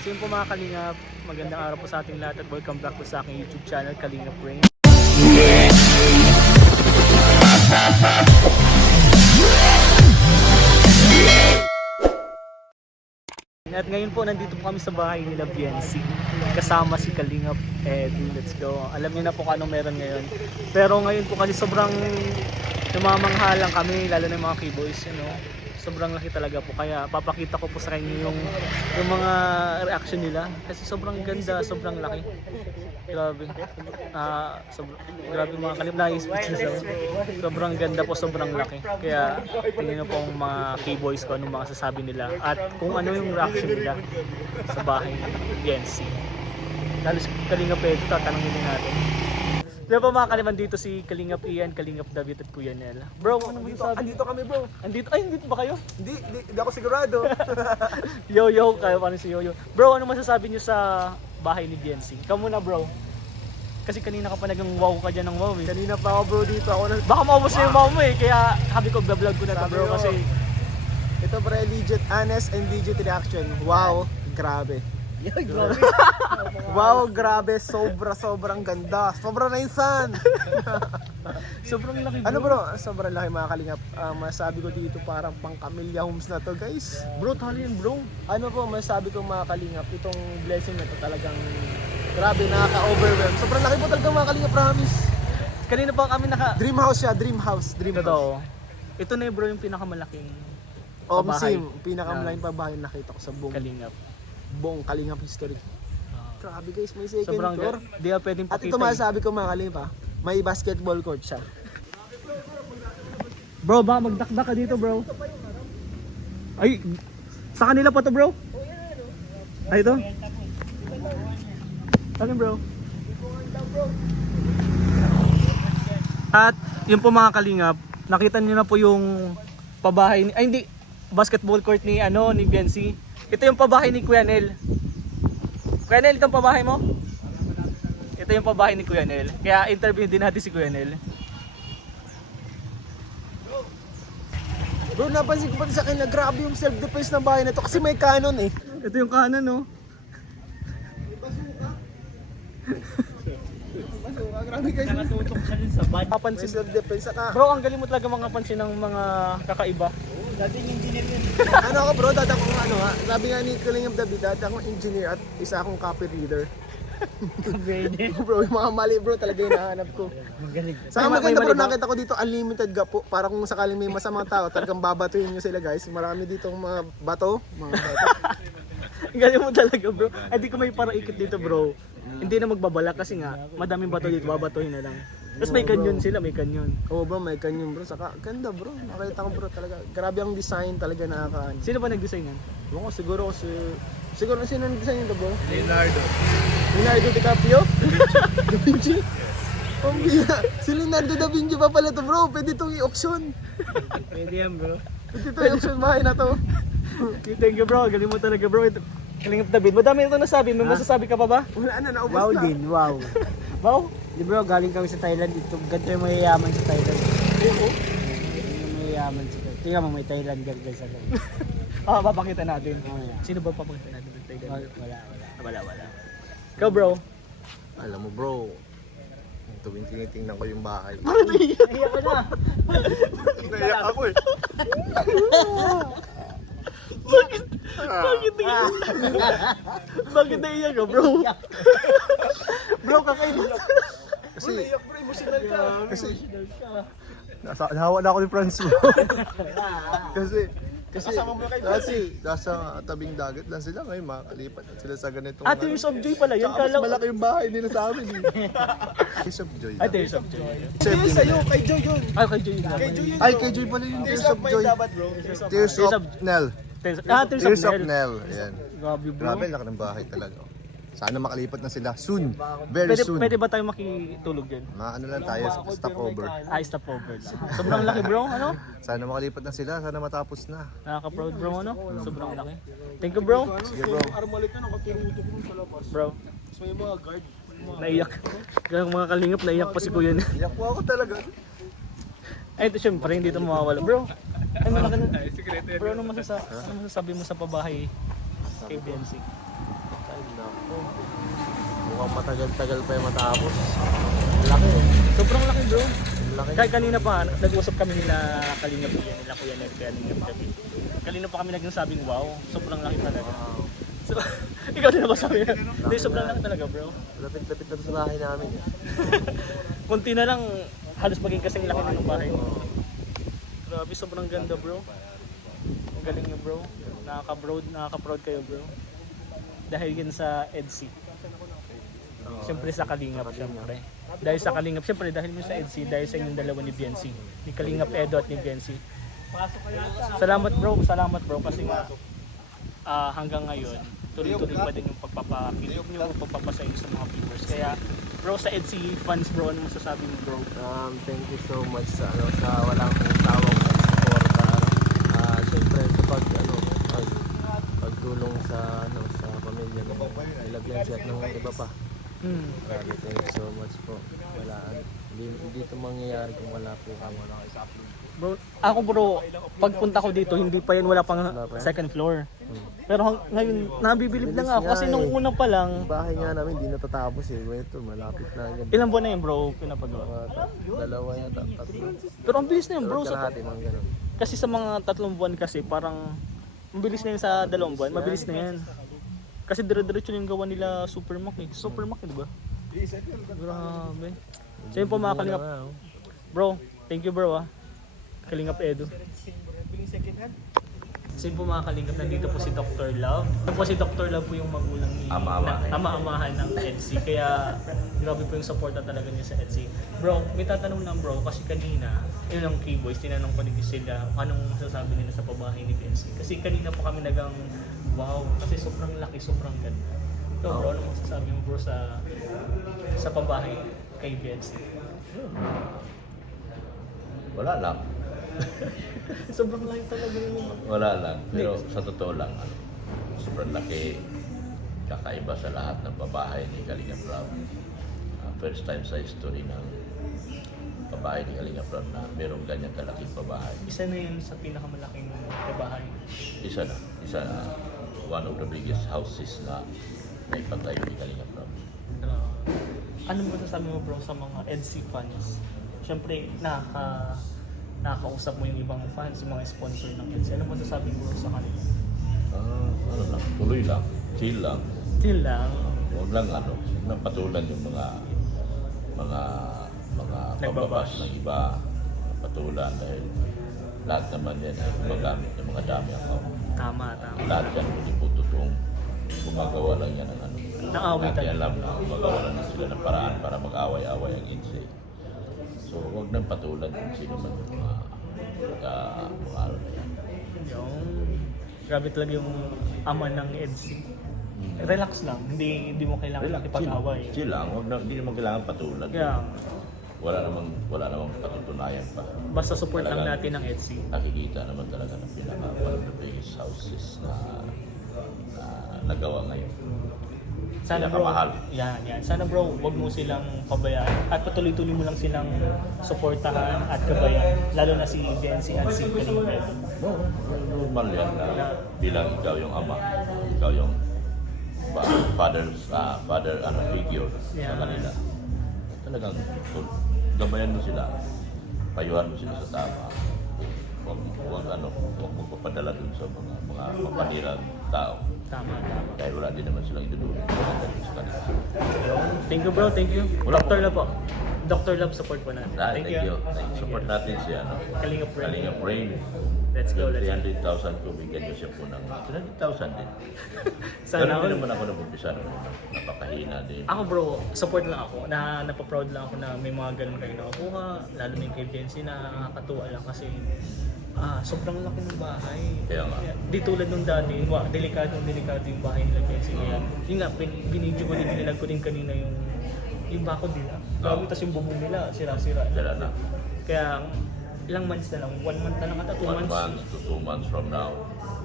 So yun po mga Kalingap, magandang araw po sa ating lahat at welcome back po sa aking YouTube channel, Kalingap Rain. At ngayon po nandito po kami sa bahay nila BNC kasama si Kalingap Edu. Let's go. Alam niyo na po kung anong meron ngayon. Pero ngayon po kasi sobrang namamanghalang kami, lalo na yung mga keyboys, you know. Sobrang laki talaga po, kaya papakita ko po sa inyo yung mga reaction nila kasi sobrang ganda, sobrang laki. Grabe. Grabe mga Kalingap, na-speech na. Sobrang ganda po, sobrang laki. Kaya tingnan niyo po ang mga keyboys ko, anong mga sasabi nila at kung ano yung reaction nila sa bahay ni BNC. Lalo si Kalingap Edu, tatanungin din natin. Di ba mga Kaliman, dito si Kalingap Ian, Kalingap David at Kuya Nel. Bro, ano mo sabi? Andito kami, bro. Andito ba kayo? Hindi ako sigurado. Yo, kayo paano si Yo. Bro, ano masasabi niyo sa bahay ni BNC? Ikaw muna, bro. Kasi kanina ka pa wow ka dyan ng wow eh. Kanina pa ako, bro, dito. Baka maubos na yung wow mo eh, kaya habi ko vlog ko na to, bro, kasi ito, pre, legit, honest and legit reaction. Wow, grabe. Wow, grabe, sobrang ganda. Sobrang naisan. sobrang laki, bro. Ano, bro? Sobrang laki, mga Kalingap. Masabi ko dito parang pang Camellia Homes na to, guys. Bro, tali yan, bro. Ano po, masabi ko, mga Kalingap, itong blessing na to talagang grabe, nakaka-overwhelm. Sobrang laki po talaga, mga Kalingap, promise. Kanina pa kami Dream house siya, dream house. Totoo. Ito na bro yung pinakamalaking Omsim, pinakamalaking pabahay na nakita ko sa buong Kalingap history. Grabe, guys, may second Sobrang floor. Di ka pwedeng At pakita. ito masasabi ko, mga Kalingap, may basketball court siya. Bro, baka magdakdak ka dito, bro. Ay, sa kanila pa to, bro? Ay, ito? Ano, bro? At yun po mga Kalingap, nakita niyo na po yung pabahay ni, ay hindi, basketball court ni ni BNC. Ito yung pabahay ni Kuya Nel. Kuya Nel, itong pabahay mo? Ito yung pabahay ni Kuya Nel. Kaya interview din natin si Kuya Nel. Bro, napansin ko pati sa akin na grabe yung self-defense ng bahay na to kasi may cannon eh. Ito yung kanan, no? Grabe, guys. Nakatutok siya din sa bad. May Papansin. self-defense saka. Bro, ang galing mo talaga mga pansin ng mga kakaiba. Dating engineer yun. Ano ako, bro, dati akong sabi nga ni Kalingap David, dati akong engineer at isa akong copy reader. Bro, yung mga mali, bro, talaga yung nahanap ko. Magaling. Saka maganda, bro, nakita ko dito unlimited ga po. Para kung sakaling may masamang tao, talagang babatuhin nyo sila, guys. Marami ditong mga bato. Ang galing mo talaga, bro. Ay, di ko may paraikot dito, bro. Hindi na magbabala kasi nga, madaming bato dito, babatuhin na lang. Tapos may kanyon sila, may kanyon. Oo, bro, may kanyon, bro. Saka ganda, bro. Nakita ko, bro, talaga. Grabe ang design, talaga nakakaan. Sino ba nag-design yan? Bro, siguro sino nag-design yun, bro? Leonardo DiCaprio? Da Vinci? Oh, si Leonardo da Vinci pa pala to, bro. Pwede itong i-auction. Pwede yan, bro. Pwede itong i-auction bahay na to. Thank you, bro. Galing mo talaga, bro. Kalingap David. Madami ito nasabi. May masasabi ka pa ba? Wala na, naubos Wow na. din, wow. Wow? Di bro, galing kami sa Thailand dito. Ganito yung mayayaman sa Thailand. Oo. Yung mayayaman sa Thailand. Tingnan mo, may Thailand girl guys sa Thailand. Papakita natin. Mamaya. Sino ba papakita natin ng Thailand? Wala. Ikaw, bro. Alam mo bro, tuwing tinitingnan ko yung bahay. Naiyak ka na. Naiyak ako eh. Bakit naiyak ka, bro? Bro, kakaiba. Kasi, bro, emotional ka. Kasi, nahawa na ako ni Franz bro. kasi nasa tabing dagat lang sila ngayon, makakalipat na sila sa ganitong Tears of Joy pala yun. Tsaka mas Kala ko. malaki yung bahay nila sa amin eh. Tears of Joy. Tears of Joy. Hindi, sa'yo, kay Joy yun. Kay Joy nga. Kay Joy yun. Ay, kay Joy pala yung Tears of Joy. bro. Tears of Nel. Tears of Nel. Nel. Ayan. Grabe, bro. Grabe, laki ng bahay talaga. Sana makalipat na sila soon. Very soon. Pwede ba tayo makitulog dyan? Ano lang tayo, stopover. Stop over lang. Sobrang laki, bro. Ano? Sana makalipat na sila, sana matapos na. Nakaka-proud, bro. Ano? Sobrang laki. Thank you, bro. Sige bro. Armalik ka, nakaturuto ko sa labas. Bro. Tapos may mga guard. Naiyak. Yung mga Kalingap, naiyak pa si Kuya Nel. Iyak po ako talaga. Ay, ito syempre, hindi ito mawawala. Bro, ay malaki na. Bro, ano masasabi mo sa pabahay kay BNC? Ay, naku. Mukhang matagal-tagal pa yung matapos. Ang laki eh. Sobrang laki bro. Ang laki. Kahit kanina pa, nag-usap kami nila Kalinga po yan, nila Kuya Ned, Kalinga Gabi. Kanina pa kami nagsasabing wow, sobrang laki talaga. Wow. So, ikaw din ba sabi na? Hindi, sobrang laki talaga bro. Lapit-lapit na to sa bahay namin. Kunti na lang, halos maging kasing laki na ng bahay mo. Grabe, sobrang ganda bro. Ang galing niyo bro. Nakaka-proud kayo bro. Dahil yun sa EDC. Siyempre sa Kalingap, siyempre. Dahil sa Kalingap, siyempre dahil mo sa EDC, dahil sa inyong dalawa ni Biancy. Ni Kalingap Edo at ni Biancy. Salamat bro kasi nga hanggang ngayon, tuloy-tuloy pa din yung pagpapakilip nyo, pagpapasaya sa mga viewers. Kaya bro, sa EDC fans bro, ano masasabi mo bro? Thank you so much sa walang tawang suporta. Siyempre sa pagtulong sa sa pamilya ng nila Biancy at ng iba pa. Grabe, thank you so much po. Hindi ito mangyayari kung wala po kami. Bro, ako bro, pagpunta ko dito, hindi pa yan, wala pang second floor. Pero ngayon, nabibilib na nga ako kasi nung una pa lang. Yung bahay nga namin hindi natatapos eh. Ito, malapit na agad. Ilang buwan na yun bro, pinapagawa? Dalawa yata, tatlo. Pero ang bilis na yun bro. Kalahati, mga ganun. Kasi sa mga 3 buwan kasi, parang mabilis na yun sa 2 buwan, mabilis na yan. Kasi dire-diretso yung gawa nila Supermac eh. Supermac eh, di ba? Grabe. So yun po mga Kalingap. Bro, thank you bro Kalingap Edo. So yun po mga Kalingap, nandito po si Dr. Love. Ito po si Dr. Love po yung magulang ni ama-amahan ng EDC. Kaya grabe po yung suporta talaga niya sa EDC. Bro, may tatanong lang bro, kasi kanina, yun ang K-Boys, tinanong ko din sila anong masasabi nila sa pabahay ni EDC. Kasi kanina po kami nagang wow, kasi sobrang laki, sobrang ganda. Ito bro, anong masasabi mo bro sa pabahay kay EDC? Wala lang. Sobrang laki talaga yung Wala lang. Pero sa totoo lang, sobrang laki. Kakaiba sa lahat ng pabahay ni Kalinga Prab. First time sa history ng pabahay ni Kalinga Prab na merong ganyan kalaking pabahay. isa na yun sa pinakamalaking pabahay. Isa na. One of the biggest houses na naipatayo ni Kalinga Prab. Ano mo sasabi mo bro sa mga EDC fans? Siyempre, nakakausap mo yung ibang fans, yung mga sponsor ng EDC. Ano mo sasabi mo bro sa kanila? Ano lang, tuloy lang, chill lang. Chill lang. Huwag lang patulan yung mga pababas ng iba, patulan dahil lahat naman yan ay gumagamit ng mga dami account. Tama. Lahat yan hindi po totoong gumagawa lang yan ng Naaway natin talaga. alam na gumagawa lang sila ng paraan para mag-away-away ang EDC. So huwag nang patulan kung sino man yung mga ano na yan. Grabe talaga yung ama ng EDC. Relax lang, hindi mo kailangan ipag-away. Chill lang, hindi naman kailangan patulan. Kaya, Wala namang patutunayan pa. basta support lang Talagang natin ang EDC. Nakikita naman talaga ng one of the biggest houses na nagawa ngayon. Sana bro, Pinakamahal. yan. Sana bro, wag mo silang pabayaan at patuloy-tuloy mo lang silang suportahan at gabayan. Lalo na si Biancy at si Kalinga. No, normal yan na bilang ikaw yung ama, ikaw yung father figure sa kanila. Talagang gabayan mo sila, payuhan mo sila sa tama. Huwag magpapadala dun sa mga mapanirang tao. Tama. Dahil wala din naman silang idudulong sa kanila. Thank you bro, thank you. Wala Dr. po. Love po. Dr. Love support po natin. Thank you. Support natin si Kalinga Brain. Kalinga Brain. Let's go. 300,000 ko, bigyan niyo siya po ng 300,000 din. Sana Pero hindi all. naman ako nabumpisa naman. Napakahina din. Ako bro, support lang ako. Napaproud lang ako na may mga ganun kayo nakakuha. Lalo na yung kay Biancy na nakakatuwa lang kasi sobrang laki ng bahay. Kaya nga. Di tulad nung dati, delikado yung bahay nila Biancy. Kaya yun nga, binidyo ko din, nilag ko din kanina yung bakod nila. Grabe, tas yung bubong nila, sira-sira. Sira na. Kaya ilang months na lang, 1 month na lang ata, 2 1 months. month to 2 months from now,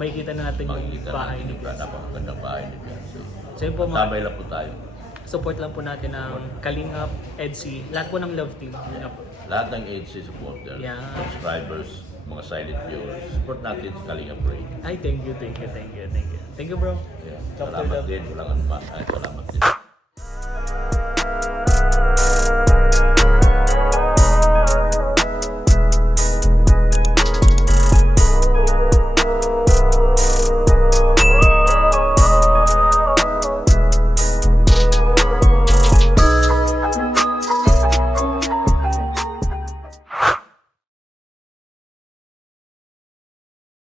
Makikita na natin yung makikita bahay natin ni yung Biancy. napakagandang bahay ni Beyonce. So yun po mga Tabay lang po tayo. support lang po natin ng Kalingap, EDC, lahat po ng Love Team. Yun na po. Lahat ng agency supporters, Yeah. subscribers, mga silent viewers, support natin si Kalinga Pray. Ay, thank you, thank you, thank you, thank you. Thank you, bro. Yeah. Dr. Salamat Love. din, walang anuman. Ay, salamat din.